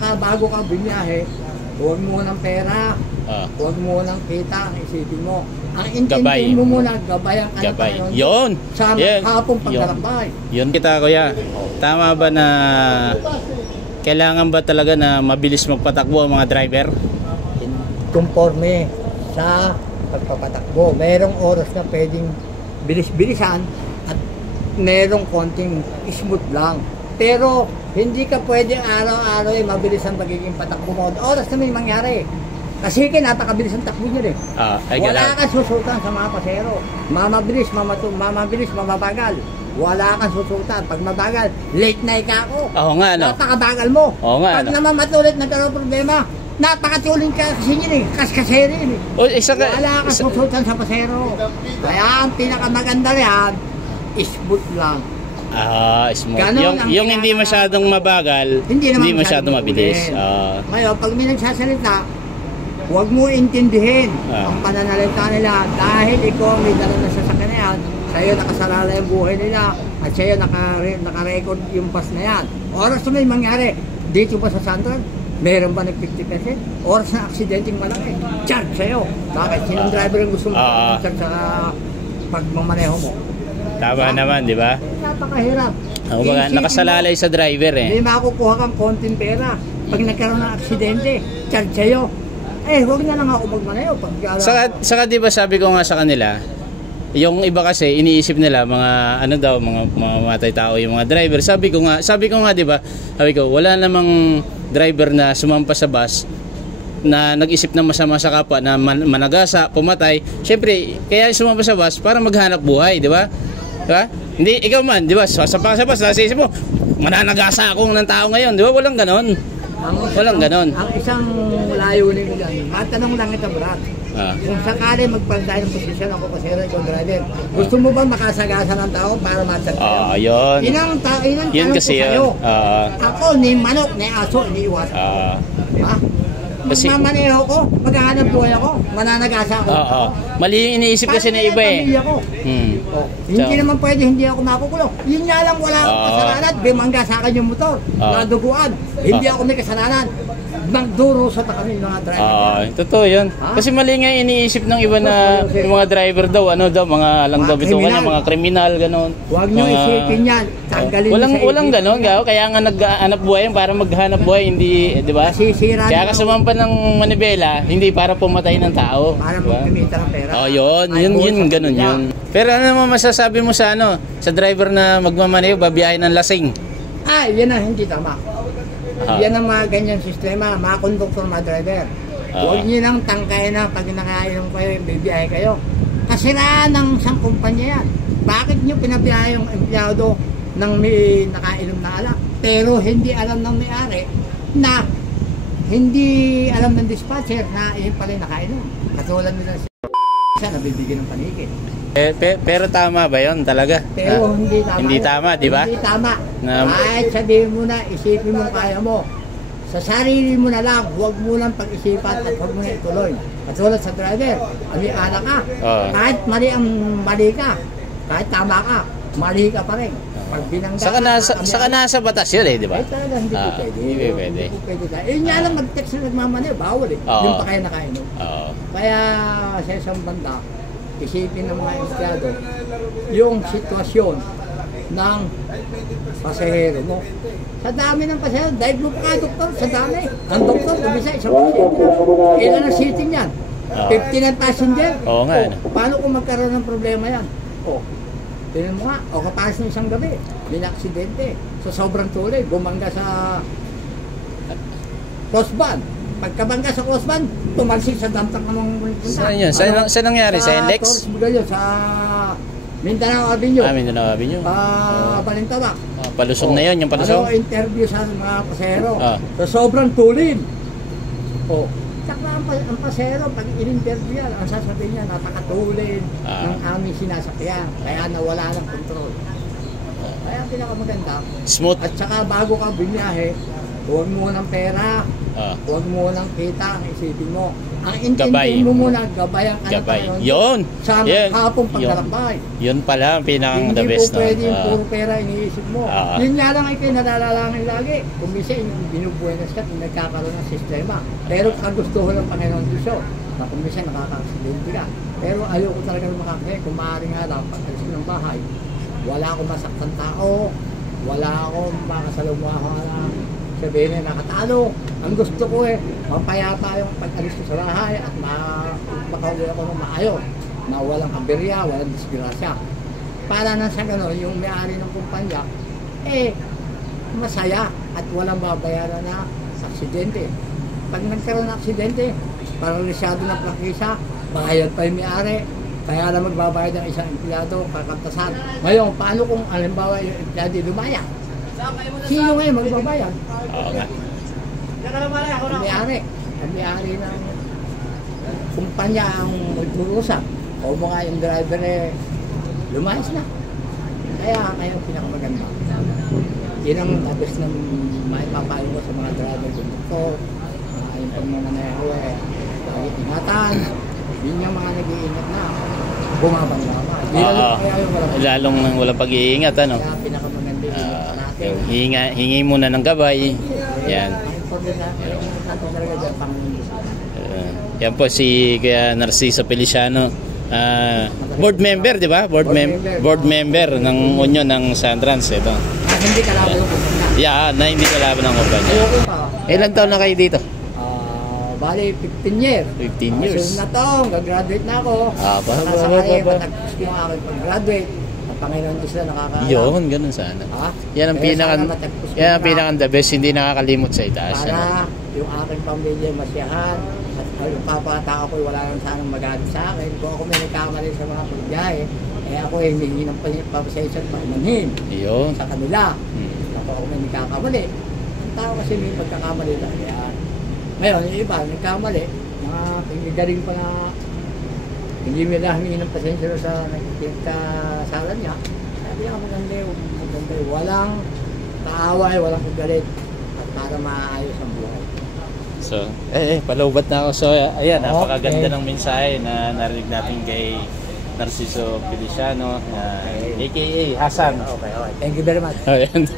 saka bago ka bumiyahe, huwag mo ng pera, huwag mo ng kita, isipin mo. Ang intindihin mo muna, gabayan ka na tayo. Yun! Sa hapong paglalakbay. Yun kita, kuya. Tama ba na kailangan ba talaga na mabilis magpatakbo ang mga driver? Conforme sa pagpapatakbo. Merong oras na pwedeng bilis-bilisan at merong konting smooth lang. Pero hindi ka pwede araw-araw mabilis ang magiging patakbo mo. Oras na may mangyari. Kasi napakabilis ang takbo nyo wala kang susutan sa mga pasero. Mamabilis, mamabagal. Wala kang susutan. Pag mabagal, late na ako. Oo nga, no? Napakabagal mo. Oo nga, pag naman matulit nagkaroon problema, napakatuling ka kasi yun kaskasero yun wala kang susutan sa pasero. Kaya ang pinakamaganda yan, smooth lang. Smooth. Yung hindi masyadong mabagal, hindi masyadong mabilis. Ngayon, pag may nagsasalita, huwag mo intindihin ang pananalita nila dahil ikaw may dala na sasakyan na yan, sa'yo nakasalala yung buhay nila at sa'yo nakarecord yung bus na yan. Oras na may mangyari, dito ba sa Santral, meron ba nag-50%? Oras na aksidenteng malaki, charge sa'yo. Bakit? Sinong driver yung gusto mo charge sa pagmamaneho mo? Tama naman, di ba? Napakahirap. Nakasalalay sa driver Hindi makukuha kang konting pera. Pag nagkaroon ng aksidente, charge sa'yo. Huwag na lang ako magmaneho. Saka di ba sabi ko nga sa kanila, yung iba kasi iniisip nila mga mga mamatay tao yung mga driver. Sabi ko nga di ba? Sabi ko wala namang driver na sumampa sa bus na nag-isip ng masama sa kapwa na managasa, pumatay. Syempre, kaya sumampa sa bus para maghanap buhay, di ba? Diba? Hindi ikaw man, di ba? Sasapa sa bus, nasa isip mo, mananagasa ako ng tao ngayon, di ba? Walang ganon. Walang ganon. Ang isang layunin ko dyan, matanong lang ito, Brad. Kung sakali magpantay ng posisyon ako kasi ikaw driver, gusto mo ba makasagasa ng tao para matag kayo? Yun. Inang yun kasi yun. Ako, ni manok, ni aso, ni iwas. Diba? Magmamaneho ko, maghahanap buhay ako, mananagasa ako. Mali yung iniisip kasi na iba Hindi naman pwede, hindi ako makukulong. Yun nga lang, wala akong kasalanan. Bimangga sa akin yung motor, naduguan. Hindi ako may kasalanan. Magduro sa kami mga driver. Totoo yun. Kasi mali nga iniisip ng iba na yung mga driver daw, mga lang daw bitukan niya, mga kriminal, gano'n. Huwag nyo isipin yan. Walang gano'n, kaya nga naghanap buhay para maghanap buhay, hindi, di ba? Kaya ka sumampa ng manibela, hindi para pumatay ng tao. Para magkamita ng pera. Yun, gano'n yun. Pero ano naman masasabi mo sa sa driver na magmamaneho, babiyahe ng lasing? Yan ang hindi tama. Yan ang mga ganyan sistema, mga konduktor, mga driver. Huwag nyo nang tangkay na pag nakainom kayo, bibiyahe kayo. Kasiraan ng isang kumpanya yan. Bakit nyo pinabiyahe yung empleyado ng may nakainom na alak? Pero hindi alam ng may-ari na hindi alam ng dispatcher na yun pala yung nakainom. Katulad nila siya nabibigyan ng panikit. Pero tama ba yun talaga? Pero hindi tama. Di ba? Hindi tama. Kahit sabihin mo na, isipin mo kaya mo. Sa sarili mo na lang, huwag mo lang pag-isipan at huwag mo na ituloy. Katulad sa driver, anak ka. Kahit mali ka, kahit tama ka, mali ka pa rin. Pag binangga saka nasa batas yun di ba? Talaga hindi po pwede. Hindi pwede. Yun nga lang mag-text na nagmamaneho, bawal Yung pa kayo nakainom. Kaya sa isang banda, isipin ng mga empleyado yung sitwasyon ng pasahero mo. Sa dami ng pasahero, dahil mo pa doktor, sa dami. Ang doktor, kabisa, isang pasyente na. Ilan ang seating yan? 59 passenger? Oo nga. Paano kung magkaroon ng problema yan? Tingnan mo nga, kapalas ng isang gabi, may aksidente. So sobrang tuloy, bumangga sa crossband. Pagkabangga sa crossband, tumalsik sa damtang anong punta. Saan nangyari? Sa NLEX? Sa Mindanao Avenue. Mindanao Avenue. Balintawak. Palusong na yun, yung palusong? Interview sa mga pasahero. So sobrang tulin. Saka ang pasahero, pag in-interview yan, ang sasabihin niya, napakatulin ng aming sinasakyan. Kaya nawala ng control. Kaya ang pinakamaganda. Smooth. At saka bago ka bumiyahe, Huwag mo ng pera, huwag mo ng kita ang isipin mo. Ang Gabay. intindihin mo muna, gabayan ka Gabay. ng Panginoon. Yun. Sa Yun. hapong paglalakbay. Yun pala ang pinakang the Hindi best. po pwede yung no? puro pera iniisip mo. Yun nga lang ay pinadalalangin lagi. Kung minsan binubuenas ka, nagkakaroon ng sistema. Pero kagustuhan ng Panginoon Diyos yun, na kung minsan nakaka-aksidente ka. Pero ayoko talaga makakaya. Kung maaari nga lang, pag-alis ko ng bahay, wala akong masaktan tao, wala akong makasalumuha na sabihin na nakatalo. Ang gusto ko mapayapa yung pag-alis ko sa bahay at makauwi ako ng maayos, na walang aberya, walang disgrasya. Para na sa gano'n, yung may-ari ng kumpanya, masaya at walang babayaran na aksidente. Pag nagkaroon ng aksidente, paralisyado ng plakisa, bayad pa yung may-ari, kaya na magbabayad ng isang empleyado, kakantasan. Ngayon, paano kung alimbawa yung empleyado lumaya? Sino ngayon magbabayad? Oo nga. Ang may-ari ng kumpanya ang magburusak. O mga yung driver lumayas na. Kaya pinakamaganda. Yun ang tapos ng maipapayo ko sa mga driver ko. Yung pag mga nayahawa ingatan. Yun yung mga nag-iingat na bumabangama. Lalong nang walang pag-iingat, ano? Kaya pinakamaganda yung natin. Hingi muna ng gabay. Yan. Yan po si Kuya Narciso Feliciano. Board member, di ba? Board member ng Union ng Santrans. Ito. Hindi kalaban ng kumpanya. Yeah, na hindi kalaban ng kumpanya. Ayoko pa. Ilan taon na kayo dito? Bali, 15 years. 15 years. Kasunod na to, gagraduate na ako. Nasa kaya, matagpos ko yung aking pag-graduate. Ang Panginoon Diyos na nakakaalam. Yun, ganun sana. Yan ang pinakang the best, hindi nakakalimot sa itaas. Para yung aking pamilya masiyahan at yung kapatao ko wala nang sanang magalit sa akin. Kung ako may nagkamali sa mga pagbiyahe, ako hindi ng pasensya at pamanhin sa kanila. Kung ako may nagkakamali, ang tao kasi may pagkakamali lang yan. Ngayon, yung iba, nagkamali, mga pinagaling pa na hindi mo lang humingi ng pasensya sa nagkikasalan niya. Sabi niya, maganda walang kaaway, walang kagalit at para maayos ang buhay. So, palaubat na ako. So, ayan, napakaganda ng mensahe na narinig natin kay Narciso Feliciano, aka Hasan. Okay. Thank you very much. Ayan.